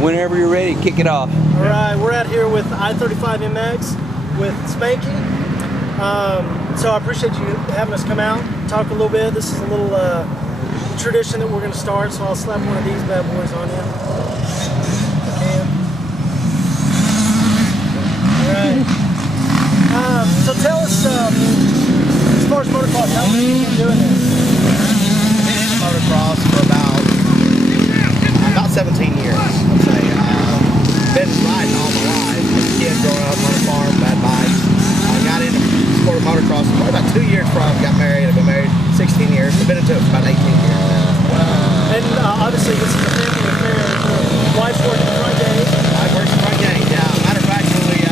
Whenever you're ready, kick it off. All right, we're out here with I35MX with Spanky. So I appreciate you having us come out, talk a little bit. This is a little tradition that we're going to start, so I'll slap one of these bad boys on you. If I can. All right. So tell us, as far as motocross, how long have you been doing this? I've been in motocross for about 17 years, I'd say. Been riding all my life. As a kid growing up on a farm, bad bikes. I got into sport motocross probably about 2 years before I got married. I've been married 16 years. I've been into it for about 18 years now. And obviously this is a family affair. Wife's working the front gate. Wife works the front gate, yeah. Matter of fact, when we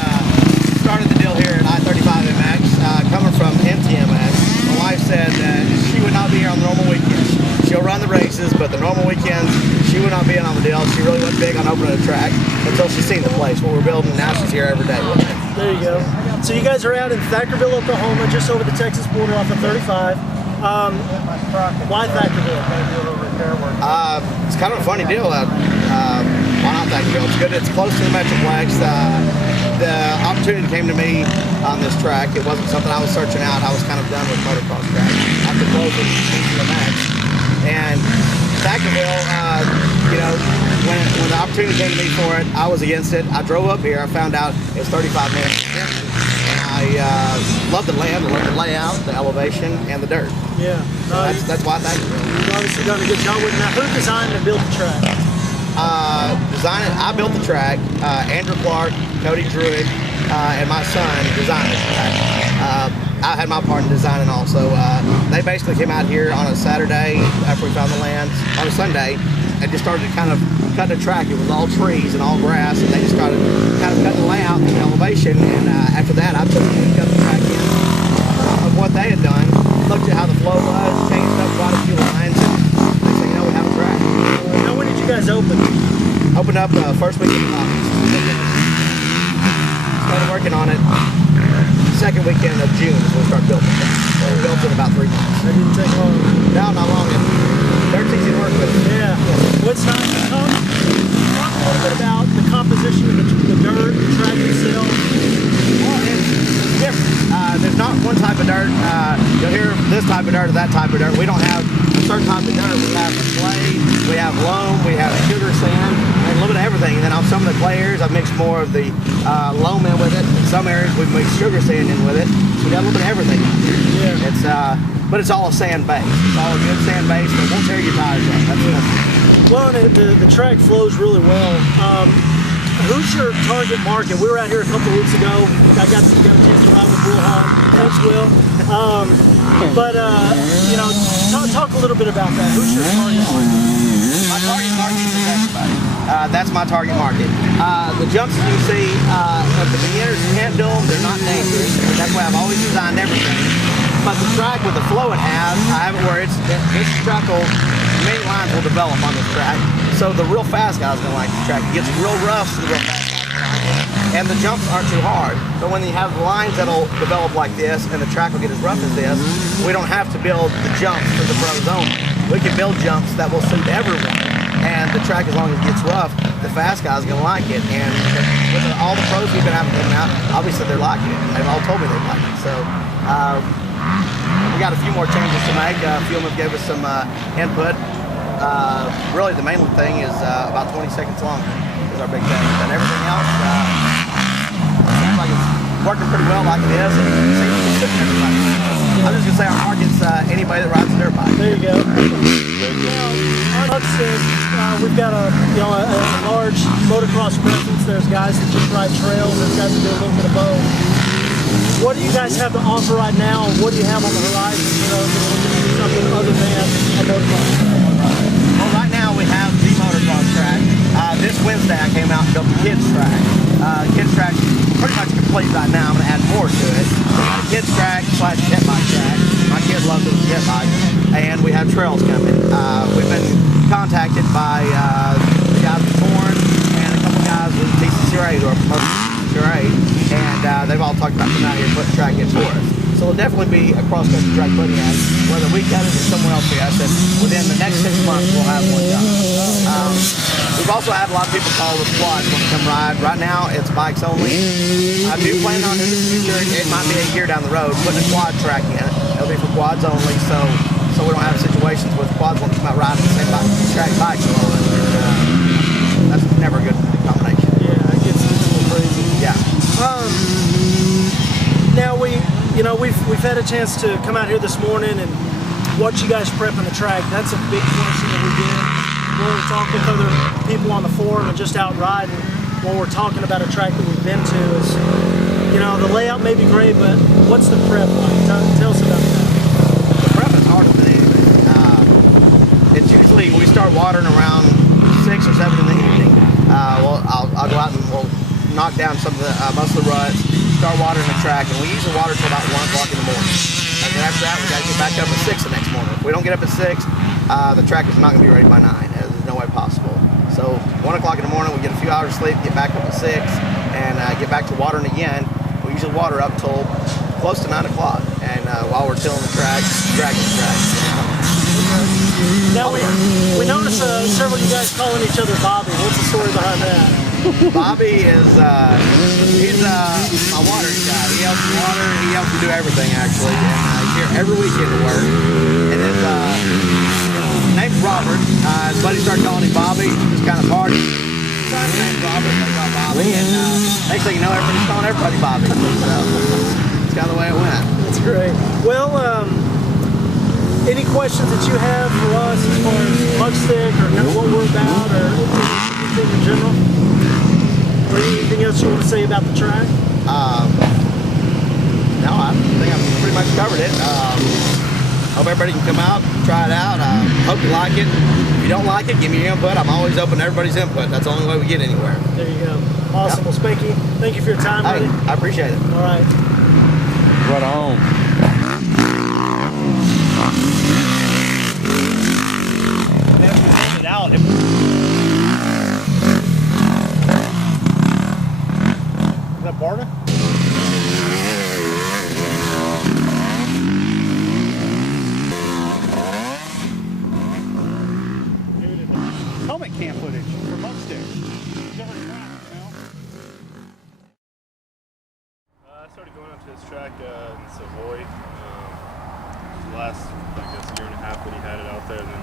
started the deal here at I35MX, coming from MTMX, my wife said that she would not be here on the normal weekends. She'll run the races, but the normal weekends, she would not be in on the deal. She really wasn't big on opening a track until she's seen the place, what we're building. Now she's here every day with it. There you go. So you guys are out in Thackerville, Oklahoma, just over the Texas border off of 35. Why Thackerville? It's kind of a funny deal. Why not Thackerville? It's good. It's close to the Metroplex. The opportunity came to me on this track. It wasn't something I was searching out. I was kind of done with motocross track after closing into the match. And Thackerville, you know, when the opportunity came to me for it, I was against it. I drove up here. I found out it was 35 minutes. And I love the land, I love the layout, the elevation, and the dirt. Yeah. So that's why Thackerville. You've obviously done a good job with it. Now, who designed and built the track? I built the track. Andrew Clark, Cody Druid, and my son designed the track. I had my part in designing also. They basically came out here on a Saturday after we found the land, on a Sunday, and just started to kind of cut the track. It was all trees and all grass, and they just started kind of cutting the layout and the elevation. And after that, I took and cut the track in of what they had done, looked at how the flow was, changed up quite a few lines, and next thing you know, we have a track. Now, when did you guys open? Opened up first weekend of August. Started working on it. Second weekend of June is when we started building it. So we built it in about 3 months. That didn't take long. No, not long. Dirt's easy to work with. Yeah. What's nice? Talk a little bit about the composition of the dirt, the track itself. Well, it's different. There's not one type of dirt. You'll hear this type of dirt or that type of dirt. We don't have a certain type of dirt. We have clay, we have loam, we have sugar sand, and a little bit of everything. And then on some of the clay areas, I've mixed more of the loam in with it. In some areas, we've mixed sugar sand in with it. So we got a little bit of everything. Yeah. It's but it's all a sand base. It's all a good sand base. It won't tear your tires up. That's it. Well, and the track flows really well. Who's your target market? We were out here a couple of weeks ago. I got a chance to ride with Will Hall. Thanks, Will. You know, talk a little bit about that. Who's your target market? My target market is everybody. That's my target market. The jumps you see, if the beginners can't do them, they're not dangerous. That's why I've always designed everything. But the track with the flow it has, I have it where this track will, many lines will develop on this track. So the real fast guys don't like the track. It gets real rough to the real fast guys. And the jumps aren't too hard. So when you have lines that'll develop like this and the track will get as rough as this, we don't have to build the jumps for the pros only. We can build jumps that will suit everyone. And the track, as long as it gets rough, the fast guys are going to like it. And with all the pros we've been having coming out, obviously they're liking it. They've all told me they like it. So we got a few more changes to make. A few of them gave us some input. Really, the main thing is about 20 seconds longer is our big thing. And everything else seems like it's working pretty well like it is. And it seems to be fitting everybody. I'm just going to say our market's anybody that rides a dirt bike. There you go. Our Huck says we've got a large motocross presence. There's guys that just ride trails. There's guys that do a little bit of both. What do you guys have to offer right now? What do you have on the horizon? You know, something other than a motocross track? Well, right now we have the motocross track. This Wednesday I came out and built the kids track. Kids track pretty much complete right now. I'm going to add more to it. We got a kids track / jet bike track. My kids love those jet bikes. And we have trails coming. We've been contacted by the guys with Torn and a couple guys with TCCRA who are promoting TCCRA. And they've all talked about coming out here and putting the track in for us. So it'll definitely be a cross-country track putting at whether we cut it or somewhere else we got. Within the next 6 months we'll have one done. We We've also had a lot of people call with quads want to come ride. Right now, it's bikes only. I do plan on in the future, it might be a year down the road, putting a quad track in. It'll be for quads only, so we don't have situations where quads want to come out riding the same track bikes are on. That's never a good combination. Yeah, it gets a little crazy. Yeah. Now we've had a chance to come out here this morning and watch you guys prep on the track. That's a big question that we get when we talk with other people on the forum and just out riding. When we're talking about a track that we've been to, is the layout may be great, but what's the prep like? Tell us about that. The prep is harder than anything. It's usually we start watering around 6 or 7 in the evening. I'll go out and we'll knock down some of the most of the ruts, start watering the track, and we usually water till about 1 o'clock in the morning. And then after that, we got to get back up at 6 the next morning. If we don't get up at 6, the track is not going to be ready by 9. There's no way possible. So 1 o'clock in the morning, we get a few hours of sleep, get back up at 6, and get back to watering again. We usually water up till close to 9 o'clock, and while we're tilling the track, dragging the track. Now we noticed several of you guys calling each other Bobby. What's the story behind that? Bobby is he's my water guy. He helps water. He helps me do everything actually. And he's here every weekend to work. And his name's Robert. His buddy started calling him Bobby. It's kind of hard. His name's Robert. They got Bobby. And next thing you know, everybody's calling everybody Bobby. So it's kind of the way it went. That's great. Well, any questions that you have for us as far as Mugstick or what we're about or anything in general? Or anything else you want to say about the track? No, I think I've pretty much covered it. Hope everybody can come out, try it out. Hope you like it. If you don't like it, give me your input. I'm always open to everybody's input. That's the only way we get anywhere. There you go. Awesome. Well, Spanky, thank you for your time, buddy. I appreciate it. All right. Right on. Out. Is that Barna? Helmet cam footage for Mugstick. I started going up to this track in Savoy last, year and a half that he had it out there. And then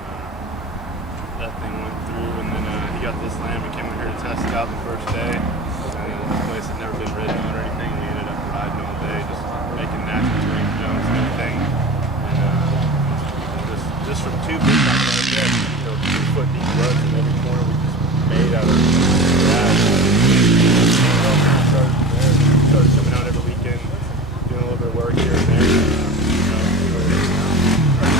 that thing went through, and then he got this land. We came in here to test it out the first day. This place had never been ridden on or anything. We ended up riding all day, just making natural terrain jumps and everything. And just from 2 big bikes, we had 2-foot deep ruts in every corner we just made out of grass. Started coming out every weekend, doing a little bit of work here and there.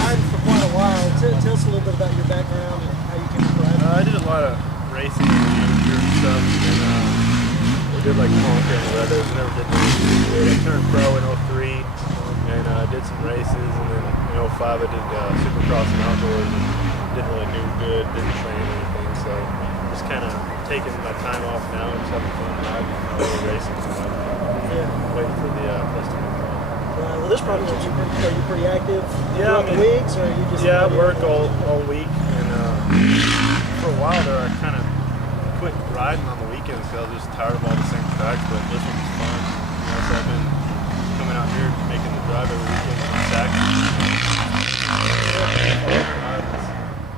Riding for quite a while. Tell us a little bit about your background and how you came to ride. I did a lot of racing in the amateur and stuff, and we did like Conquer and Weathers. I never did anything. I turned pro in 03, and did some races, and then in 05 I did Supercross and Outdoors, and didn't really do good, didn't train or anything, so just kind of taking my time off now and just having fun riding, racing. Waiting for the place to move on. Well, this probably are you pretty active throughout the weeks, or are you just? Yeah, I work all week, and for a while there I kind of quit riding on the weekends because I was just tired of all the same tracks. But this one was fun, so I've been coming out here making the drive every weekend from Sac.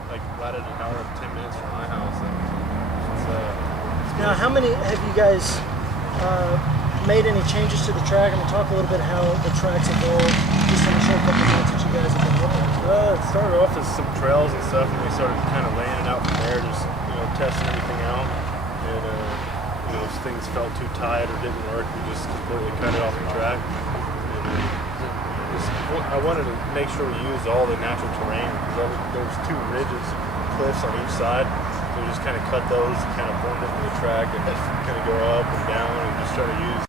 Like right at an hour and 10 minutes from my house. Now, how many have you guys made any changes to the track? I'm going to talk a little bit how the track's evolved just in the short couple of months that you guys have been working. It started off as some trails and stuff, and we started kind of laying it out from there, just testing everything out. And if things felt too tight or didn't work, we just completely cut it off the track. And I wanted to make sure we used all the natural terrain because there was 2 ridges, cliffs on each side. So we just kind of cut those, kind of formed it into the track, and just kind of go up and down and just try to use